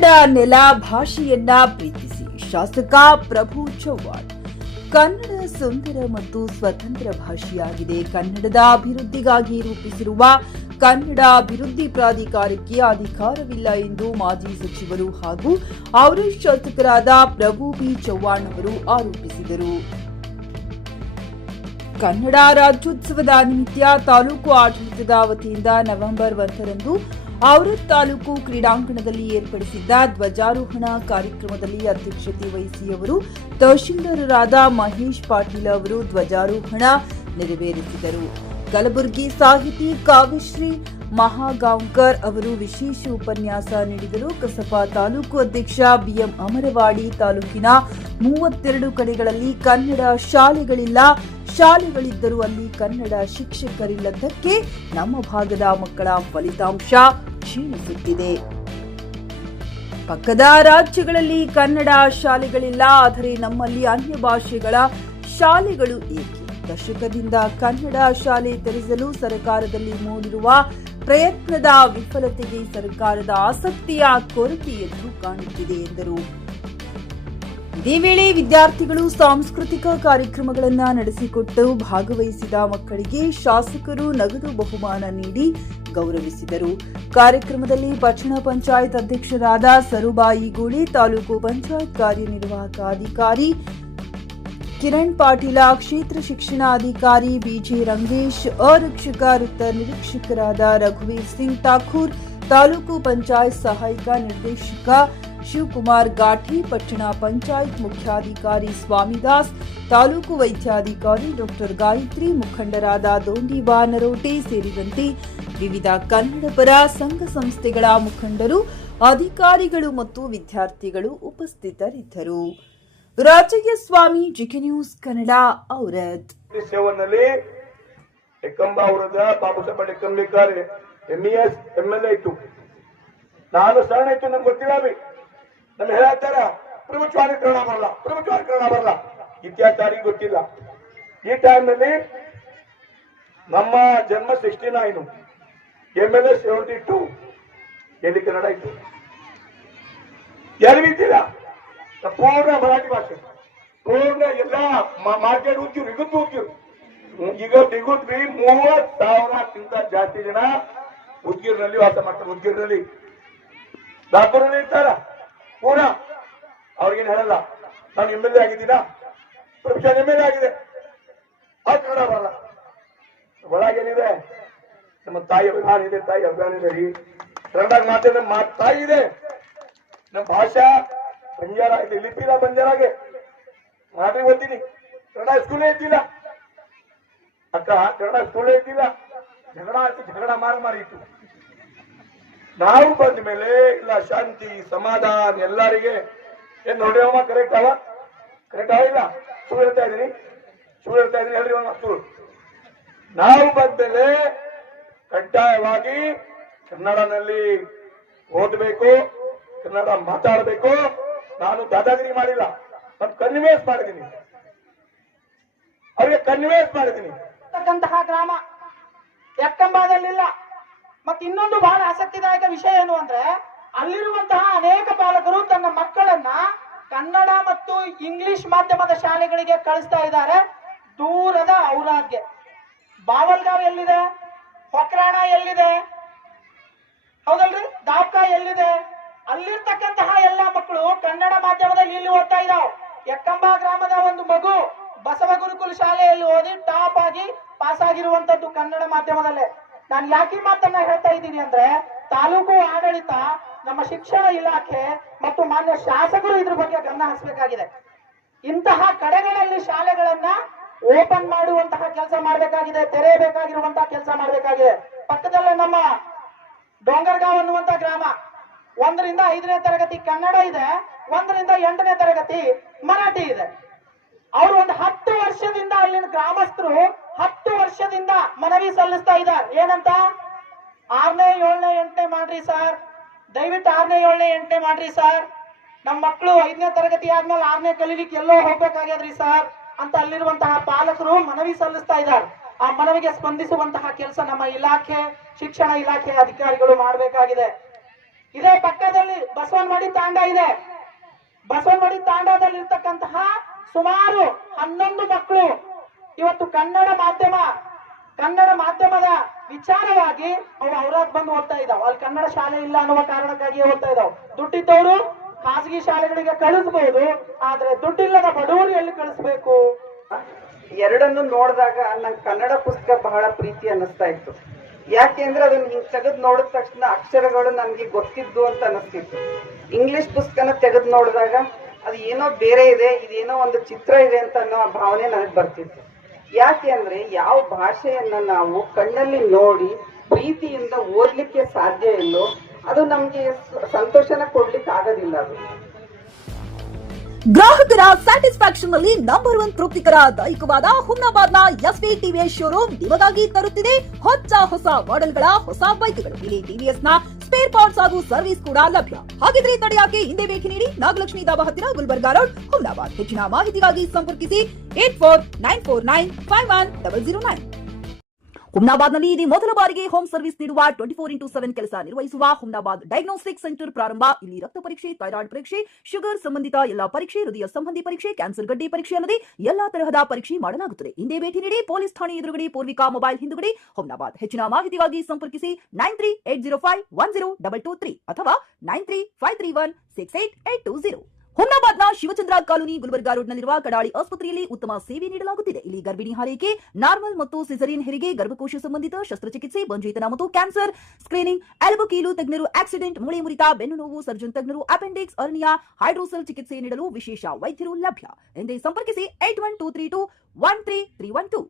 ಕನ್ನಡ ನೆಲ ಭಾಷೆಯನ್ನ ಪ್ರೀತಿಸಿ ಶಾಸಕ ಪ್ರಭು ಚವ್ಹಾಣ್. ಕನ್ನಡ ಸುಂದರ ಮತ್ತು ಸ್ವತಂತ್ರ ಭಾಷೆಯಾಗಿದೆ. ಕನ್ನಡದ ಅಭಿವೃದ್ಧಿಗಾಗಿ ರೂಪಿಸಿರುವ ಕನ್ನಡ ಅಭಿವೃದ್ಧಿ ಪ್ರಾಧಿಕಾರಕ್ಕೆ ಅಧಿಕಾರವಿಲ್ಲ ಎಂದು ಮಾಜಿ ಸಚಿವರು ಹಾಗೂ ಅವರ ಶಾಸಕರಾದ ಪ್ರಭು ಬಿ ಚವ್ಹಾಣ್ ಅವರು ಆರೋಪಿಸಿದರು. ಕನ್ನಡ ರಾಜ್ಯೋತ್ಸವದ ನಿಮಿತ್ತ ತಾಲೂಕು ಆಡಳಿತದ ವತಿಯಿಂದ ನವೆಂಬರ್ 1ರಂದು ಔರಾದ್ ತಾಲೂಕು ಕ್ರೀಡಾಂಗಣದಲ್ಲಿ ಏರ್ಪಡಿಸಿದ್ದ ಧ್ವಜಾರೋಹಣ ಕಾರ್ಯಕ್ರಮದಲ್ಲಿ ಅಧ್ಯಕ್ಷತೆ ವಹಿಸಿ ಅವರು ತಹಶೀಲ್ದಾರರಾದ ಮಹೇಶ್ ಪಾಟೀಲ್ ಅವರು ಧ್ವಜಾರೋಹಣ ನೆರವೇರಿಸಿದರು. ಕಲಬುರಗಿ ಸಾಹಿತಿ ಕಾವ್ಯಶ್ರೀ ಮಹಾಗಾಂವ್ಕರ್ ಅವರು ವಿಶೇಷ ಉಪನ್ಯಾಸ ನೀಡಿದರು. ಕಸಬ ತಾಲೂಕು ಅಧ್ಯಕ್ಷ ಬಿಎಂ ಅಮರವಾಡಿ ತಾಲೂಕಿನ 32 ಕಡೆಗಳಲ್ಲಿ ಕನ್ನಡ ಶಾಲೆಗಳಿಲ್ಲ, ಶಾಲೆಗಳಿದ್ದರೂ ಅಲ್ಲಿ ಕನ್ನಡ ಶಿಕ್ಷಕರಿಲ್ಲದಕ್ಕೆ ನಮ್ಮ ಭಾಗದ ಮಕ್ಕಳ ಫಲಿತಾಂಶ ಕ್ಷೀಣಿಸುತ್ತಿದೆ. ಪಕ್ಕದ ರಾಜ್ಯಗಳಲ್ಲಿ ಕನ್ನಡ ಶಾಲೆಗಳಿಲ್ಲ, ಆದರೆ ನಮ್ಮಲ್ಲಿ ಅನ್ಯ ಭಾಷೆಗಳ ಶಾಲೆಗಳು ಏಕೆ? ದಶಕದಿಂದ ಕನ್ನಡ ಶಾಲೆ ತೆರೆಸಲು ಸರ್ಕಾರದಲ್ಲಿ ಮೂಡಿರುವ ಪ್ರಯತ್ನದ ವಿಫಲತೆಗೆ ಸರ್ಕಾರದ ಆಸಕ್ತಿಯ ಕೊರತೆ ಎದ್ದು ಕಾಣುತ್ತಿದೆ ಎಂದರು. ಇದೇ ವೇಳೆ ವಿದ್ಯಾರ್ಥಿಗಳು ಸಾಂಸ್ಕೃತಿಕ ಕಾರ್ಯಕ್ರಮಗಳನ್ನು ನಡೆಸಿಕೊಟ್ಟು ಭಾಗವಹಿಸಿದ ಮಕ್ಕಳಿಗೆ ಶಾಸಕರು ನಗದು ಬಹುಮಾನ ನೀಡಿ ಗೌರವಿಸಿದರು. ಕಾರ್ಯಕ್ರಮದಲ್ಲಿ ಪಟ್ಟಣ ಪಂಚಾಯತ್ ಅಧ್ಯಕ್ಷರಾದ ಸರುಬಾಯಿ ಗೂಳಿ, ತಾಲೂಕು ಪಂಚಾಯತ್ ಕಾರ್ಯನಿರ್ವಾಹಕ ಅಧಿಕಾರಿ ಕಿರಣ್ ಪಾಟೀಲ, ಕ್ಷೇತ್ರ ಶಿಕ್ಷಣಾಧಿಕಾರಿ ಬಿಜೆ ರಂಗೇಶ್, ಆರಕ್ಷಕ ವೃತ್ತ ನಿರೀಕ್ಷಕರಾದ ರಘುವೀರ್ ಸಿಂಗ್ ಠಾಕೂರ್, ತಾಲೂಕು ಪಂಚಾಯತ್ ಸಹಾಯಕ ನಿರ್ದೇಶಕ ಶಿವಕುಮಾರ್ ಗಾಠಿ, ಪಟ್ಟಣ ಪಂಚಾಯತ್ ಮುಖ್ಯಾಧಿಕಾರಿ ಸ್ವಾಮಿದಾಸ್, ತಾಲೂಕು ವೈದ್ಯಾಧಿಕಾರಿ ಡಾಕ್ಟರ್ ಗಾಯತ್ರಿ, ಮುಖಂಡರಾದ ದೋಂಡಿಬಾ ನರೋಟೆ ಸೇರಿದಂತೆ ವಿವಿಧ ಕನ್ನಡಪರ ಸಂಘ ಸಂಸ್ಥೆಗಳ ಮುಖಂಡರು, ಅಧಿಕಾರಿಗಳು ಮತ್ತು ವಿದ್ಯಾರ್ಥಿಗಳು ಉಪಸ್ಥಿತರಿದ್ದರು. Rajayya Swami, GK news Kannada, Aurad. Babu Saheb Kamblikar MES MLA ಇತ್ತು. ನಾನು ಸಣ್ಣ ಇತ್ತು, ನಮ್ಗೆ ಗೊತ್ತಿಲ್ಲ. ನಮ್ಗೆ ಹೇಳ್ತಾರ ಪ್ರಮುಖವಾದೀಕರಣ ಬರಲ್ಲ, ಇತ್ಯಾಚಾರಿಗೆ ಗೊತ್ತಿಲ್ಲ. ಈ ಟೈಮ್ನಲ್ಲಿ ನಮ್ಮ ಜನ್ಮ 69, MLA 72, ಎಲ್ಲಿ ಕನ್ನಡ ಇತ್ತು? ಎಲ್ಲಿ ಬಿದ್ದಿಲ್ಲ? ಪೂರ್ಣ ಮರಾಠಿ ಭಾಷೆ, ಪೂರ್ಣ ಎಲ್ಲ ಮಾರ್ಕೆಟ್ ಉದ್ಯೋಗ ಈಗ ದಿಗುದ್ವಿ 30,000ಕ್ಕಿಂತ ಜಾಸ್ತಿ ಜನ ಉದ್ಗಿರ್ನಲ್ಲಿ ವಾಸ ಮಾಡ್ತಾರೆ. ಉದ್ಗಿರ್ನಲ್ಲಿ ದಾಪುರಲ್ಲಿ ಇರ್ತಾರ. ಪೂರ ಅವ್ರಿಗೇನು ಹೇಳಲ್ಲ, ನಾನು MLA ಆಗಿದ್ದೀನ, ಪ್ರೊಫೆಷನ್ MLA ಆಗಿದೆ, ಆ ಕನ್ನಡ ಬರಲ್ಲ. ಒಳಗೇನಿದೆ? ನಮ್ಮ ತಾಯಿ ಅಭಿಮಾನ ಇದೆ, ತಾಯಿ ಅಭಿಮಾನ ಇದೆ. ರೀ ಕನ್ನಡ ಮಾತಾಡ ತಾಯಿ ಇದೆ. ನಮ್ಮ ಭಾಷಾ ಬಂಜಾರ ಇದೆ, ಲಿಪಿನ ಬಂಜಾರಾಗೆ ಮಾಡ್ರಿ ಓದ್ತೀನಿ. ಕನ್ನಡ ಸ್ಕೂಲೇ ಇದ್ದಿಲ್ಲ ಅಕ್ಕ, ಕನ್ನಡ ಸ್ಕೂಲೇ ಇದ್ದಿಲ್ಲ. ಜಗಳ ಆಯ್ತು, ಜಗಳ ಮಾರಿತ್ತು. ನಾವು ಬಂದ ಮೇಲೆ ಇಲ್ಲ ಶಾಂತಿ ಸಮಾಧಾನ ಎಲ್ಲರಿಗೆ ಏನ್ ನೋಡ್ಯವ ಕರೆಕ್ಟ್ ಅವ ಇಲ್ಲ? ಸುಳ್ಳು ಹೇಳ್ತಾ ಇದೀನಿ ಹೇಳ್ರಿ. ಸುಳ್ಳು. ನಾವು ಬಂದ್ಮೇಲೆ ಕಡ್ಡಾಯವಾಗಿ ಕನ್ನಡನಲ್ಲಿ ಓದಬೇಕು, ಕನ್ನಡ ಮಾತಾಡಬೇಕು. ನಾನು ದಾದಾಗಿರಿ ಮಾಡಿಲ್ಲ, ನಾನು ಕನ್ವಿನ್ಸ್ ಮಾಡಿದ್ದೀನಿ, ಅವ್ರಿಗೆ ಕನ್ವಿನ್ಸ್ ಮಾಡಿದ್ದೀನಿ. ಗ್ರಾಮ ಎಕ್ಕಂಬಾದಲ್ಲಿಲ್ಲ. ಮತ್ತೆ ಇನ್ನೊಂದು ಬಹಳ ಆಸಕ್ತಿದಾಯಕ ವಿಷಯ ಏನು ಅಂದ್ರೆ, ಅಲ್ಲಿರುವಂತಹ ಅನೇಕ ಪಾಲಕರು ತನ್ನ ಮಕ್ಕಳನ್ನ ಕನ್ನಡ ಮತ್ತು ಇಂಗ್ಲಿಷ್ ಮಾಧ್ಯಮದ ಶಾಲೆಗಳಿಗೆ ಕಳಿಸ್ತಾ ಇದ್ದಾರೆ. ದೂರದ ಔರಾದ್ಗೆ. ಬಾವಲ್ಗಾವ್ ಎಲ್ಲಿದೆ? ಹೊಕ್ರಾಣ ಎಲ್ಲಿದೆ? ಹೌದಲ್ರಿ? ದಾಬ್ಕಾ ಎಲ್ಲಿದೆ? ಅಲ್ಲಿರ್ತಕ್ಕಂತಹ ಎಲ್ಲಾ ಮಕ್ಕಳು ಕನ್ನಡ ಮಾಧ್ಯಮದಲ್ಲಿ ಇಲ್ಲಿ ಓದ್ತಾ ಇದಾವ್. ಎಕ್ಕಂಬ ಗ್ರಾಮದ ಒಂದು ಮಗು ಬಸವ ಗುರುಕುಲ ಶಾಲೆಯಲ್ಲಿ ಓದಿ ಟಾಪ್ ಆಗಿ ಪಾಸ್ ಆಗಿರುವಂತದ್ದು ಕನ್ನಡ ಮಾಧ್ಯಮದಲ್ಲೇ. ನಾನು ಯಾಕೆ ಮಾತನ್ನ ಹೇಳ್ತಾ ಇದ್ದೀನಿ ಅಂದ್ರೆ, ತಾಲೂಕು ಆಡಳಿತ, ನಮ್ಮ ಶಿಕ್ಷಣ ಇಲಾಖೆ ಮತ್ತು ಮಾನ್ಯ ಶಾಸಕರು ಇದ್ರ ಬಗ್ಗೆ ಗಮನ ಹರಿಸಬೇಕಾಗಿದೆ. ಇಂತಹ ಕಡೆಗಳಲ್ಲಿ ಶಾಲೆಗಳನ್ನ ಓಪನ್ ಮಾಡುವಂತಹ ಕೆಲಸ ಮಾಡಬೇಕಾಗಿದೆ, ತೆರೆಯಬೇಕಾಗಿರುವಂತಹ ಕೆಲಸ ಮಾಡಬೇಕಾಗಿದೆ. ಪಕ್ಕದಲ್ಲೇ ನಮ್ಮ ಡೋಂಗರ್ಗಾಂವ್ ಅನ್ನುವಂತ ಗ್ರಾಮ, 1ರಿಂದ 5ನೇ ತರಗತಿ ಕನ್ನಡ ಇದೆ, 1ರಿಂದ 8ನೇ ತರಗತಿ ಮರಾಠಿ ಇದೆ. ಅವರು ಒಂದು 10 ವರ್ಷದಿಂದ ಅಲ್ಲಿನ ಗ್ರಾಮಸ್ಥರು 10 ವರ್ಷದಿಂದ ಮನವಿ ಸಲ್ಲಿಸ್ತಾ ಇದ್ದಾರೆ. ಏನಂತ? 6ನೇ 7ನೇ 8ನೇ ಮಾಡ್ರಿ ಸರ್, ದಯವಿಟ್ಟು 6ನೇ 7ನೇ 8ನೇ ಮಾಡ್ರಿ ಸರ್. ನಮ್ಮ ಮಕ್ಕಳು 5ನೇ ತರಗತಿ ಆದ್ಮೇಲೆ 6ನೇ ಕಲೀಲಿಕ್ಕೆ ಎಲ್ಲೋ ಹೋಗ್ಬೇಕಾಗ್ಯದ್ರಿ ಸರ್ ಅಂತ ಅಲ್ಲಿರುವಂತಹ ಪಾಲಕರು ಮನವಿ ಸಲ್ಲಿಸ್ತಾ ಇದ್ದಾರೆ. ಆ ಮನವಿಗೆ ಸ್ಪಂದಿಸುವಂತಹ ಕೆಲಸ ನಮ್ಮ ಇಲಾಖೆ, ಶಿಕ್ಷಣ ಇಲಾಖೆ ಅಧಿಕಾರಿಗಳು ಮಾಡಬೇಕಾಗಿದೆ. ಇದೇ ಪಕ್ಕದಲ್ಲಿ ಬಸವನವಾಡಿ ತಾಂಡ ಇದೆ. ಬಸವನವಾಡಿ ತಾಂಡದಲ್ಲಿರ್ತಕ್ಕಂತಹ ಸುಮಾರು 11 ಮಕ್ಕಳು ಇವತ್ತು ಕನ್ನಡ ಮಾಧ್ಯಮದ ವಿಚಾರವಾಗಿ ಅವು ಔರಾದ್ ಬಂದು ಓದ್ತಾ ಇದಾವ. ಅಲ್ಲಿ ಕನ್ನಡ ಶಾಲೆ ಇಲ್ಲ ಅನ್ನುವ ಕಾರಣಕ್ಕಾಗಿ ಓದ್ತಾ ಇದಾವ. ದುಡ್ಡಿದ್ದವರು ಖಾಸಗಿ ಶಾಲೆಗಳಿಗೆ ಕಳಿಸಬಹುದು, ಆದ್ರೆ ದುಡ್ಡಿಲ್ಲದ ಬಡವರು ಎಲ್ಲಿ ಕಳಿಸ್ಬೇಕು? ಎರಡನ್ನು ನೋಡಿದಾಗ ನಂಗೆ ಕನ್ನಡ ಪುಸ್ತಕ ಬಹಳ ಪ್ರೀತಿ ಅನ್ನಿಸ್ತಾ ಇತ್ತು. ಯಾಕೆಂದ್ರೆ ಅದನ್ನ ಹಿಂಗ್ ತೆಗೆದು ನೋಡಿದ ತಕ್ಷಣ ಅಕ್ಷರಗಳು ನನಗೆ ಗೊತ್ತಿದ್ದು ಅಂತ ಅನಿಸ್ತಿತ್ತು. ಇಂಗ್ಲಿಷ್ ಪುಸ್ತಕನ ತೆಗೆದು ನೋಡಿದಾಗ ಅದು ಏನೋ ಬೇರೆ ಇದೆ, ಇದೇನೋ ಒಂದು ಚಿತ್ರ ಇದೆ ಅಂತ ಅನ್ನೋ ಭಾವನೆ ನನಗೆ ಬರ್ತಿತ್ತು. ಯಾಕೆ ಅಂದ್ರೆ ಯಾವ ಭಾಷೆಯನ್ನ ನಾವು ಕಣ್ಣಲ್ಲಿ ನೋಡಿ ಪ್ರೀತಿಯಿಂದ ಓದ್ಲಿಕ್ಕೆ ಸಾಧ್ಯ ಇಲ್ಲೋ ಅದು ನಮ್ಗೆ ಸಂತೋಷನ ಕೊಡ್ಲಿಕ್ಕೆ ಆಗೋದಿಲ್ಲ. ಅದು ಗ್ರಾಹಕರ ಸ್ಯಾಟಿಸ್ಫ್ಯಾಕ್ಷನ್ ನಲ್ಲಿ ನಂಬರ್ 1 ತೃಪ್ತಿಕರ ದೈಹಿಕವಾದ ಹುಮ್ನಾಬಾದ್ನ ಎಸ್ವಿ ಟಿವಿಎಸ್ ಶೋರೂಮ್ ನಿಮಗಾಗಿ ತರುತ್ತಿದೆ ಹೊಸ ಮಾಡೆಲ್ಗಳ ಹೊಸ ಬೈಕ್ಗಳು. ಇಲ್ಲಿ ಟಿವಿಎಸ್ ನ ಸ್ಪೇರ್ ಪಾರ್ಟ್ಸ್ ಹಾಗೂ ಸರ್ವಿಸ್ ಕೂಡ ಲಭ್ಯ. ಹಾಗಿದ್ರೆ ತಡೆಯಾಕೆ ಹಿಂದೆ ಭೇಟಿ ನೀಡಿ ನಾಗಲಕ್ಷ್ಮಿ ದಾಬಾ ಹತ್ತಿರ ಗುಲ್ಬರ್ಗಾ ರೋಡ್, ಹುಮ್ನಾಬಾದ್. ಹೆಚ್ಚಿನ ಮಾಹಿತಿಗಾಗಿ ಸಂಪರ್ಕಿಸಿ 8494951009. ಹುಮ್ನಾಬಾದ್ನಲ್ಲಿ ಇದು ಮೊದಲ ಬಾರಿಗೆ ಹೋಮ್ ಸರ್ವಿಸ್ ನೀಡುವ 24x7 ಕೆಲಸ ನಿರ್ವಹಿಸುವ ಹುಮ್ನಾಬಾದ್ ಡಯಾಗ್ನೋಸ್ಟಿಕ್ ಸೆಂಟರ್ ಪ್ರಾರಂಭ. ಇಲ್ಲಿ ರಕ್ತ ಪರೀಕ್ಷೆ, ಥೈರಾಯ್ಡ್ ಪರೀಕ್ಷೆ, ಶುಗರ್ ಸಂಬಂಧಿತ ಎಲ್ಲಾ ಪರೀಕ್ಷೆ, ಹೃದಯ ಸಂಬಂಧಿ ಪರೀಕ್ಷೆ, ಕ್ಯಾನ್ಸರ್ ಗಡ್ಡೆ ಪರೀಕ್ಷೆ ಅಲ್ಲದೆ ಎಲ್ಲಾ ತರಹದ ಪರೀಕ್ಷೆ ಮಾಡಲಾಗುತ್ತದೆ. ಹಿಂದೆ ಭೇಟಿ ನೀಡಿ, ಪೊಲೀಸ್ ಠಾಣೆ ಎದುರುಗಡೆ, ಪೂರ್ವಿಕಾ ಮೊಬೈಲ್ ಹಿಂದುಗಡೆ, ಹುಮ್ನಾಬಾದ್. ಹೆಚ್ಚಿನ ಮಾಹಿತಿಗಾಗಿ ಸಂಪರ್ಕಿಸಿ 9380510223 ಅಥವಾ 9353168820. ಹುಮ್ನಾಬಾದ್ನ ಶಿವಚಂದ್ರ ಕಾಲೋನಿ ಗುಲ್ಬರ್ಗಾ ರೋಡ್ನಲ್ಲಿರುವ ಕಡಾಳಿ ಆಸ್ಪತ್ರೆಯಲ್ಲಿ ಉತ್ತಮ ಸೇವೆ ನೀಡಲಾಗುತ್ತಿದೆ. ಇಲ್ಲಿ ಗರ್ಭಿಣಿ ಹಾರೈಕೆ, ನಾರ್ಮಲ್ ಮತ್ತು ಸಿಸರಿಯನ್ ಹೆರಿಗೆ, ಗರ್ಭಕೋಶ ಸಂಬಂಧಿತ ಶಸ್ತ್ರಚಿಕಿತ್ಸೆ, ಬಂಜೇತನ ಮತ್ತು ಕ್ಯಾನ್ಸರ್ ಸ್ಕ್ರೀನಿಂಗ್, ಎಲುಬು ಕೀಲು ತಜ್ಞರು, ಆಕ್ಸಿಡೆಂಟ್, ಮೂಳೆ ಮುರಿತ, ಬೆನ್ನು ನೋವು ಸರ್ಜನ್ ತಜ್ಞರು, ಅಪೆಂಡಿಕ್ಸ್, ಅರ್ನಿಯಾ, ಹೈಡ್ರೋಸೆಲ್ ಚಿಕಿತ್ಸೆ ನೀಡಲು ವಿಶೇಷ ವೈದ್ಯರು ಲಭ್ಯ. ಎಂದೇ ಸಂಪರ್ಕಿಸಿ 8123213312.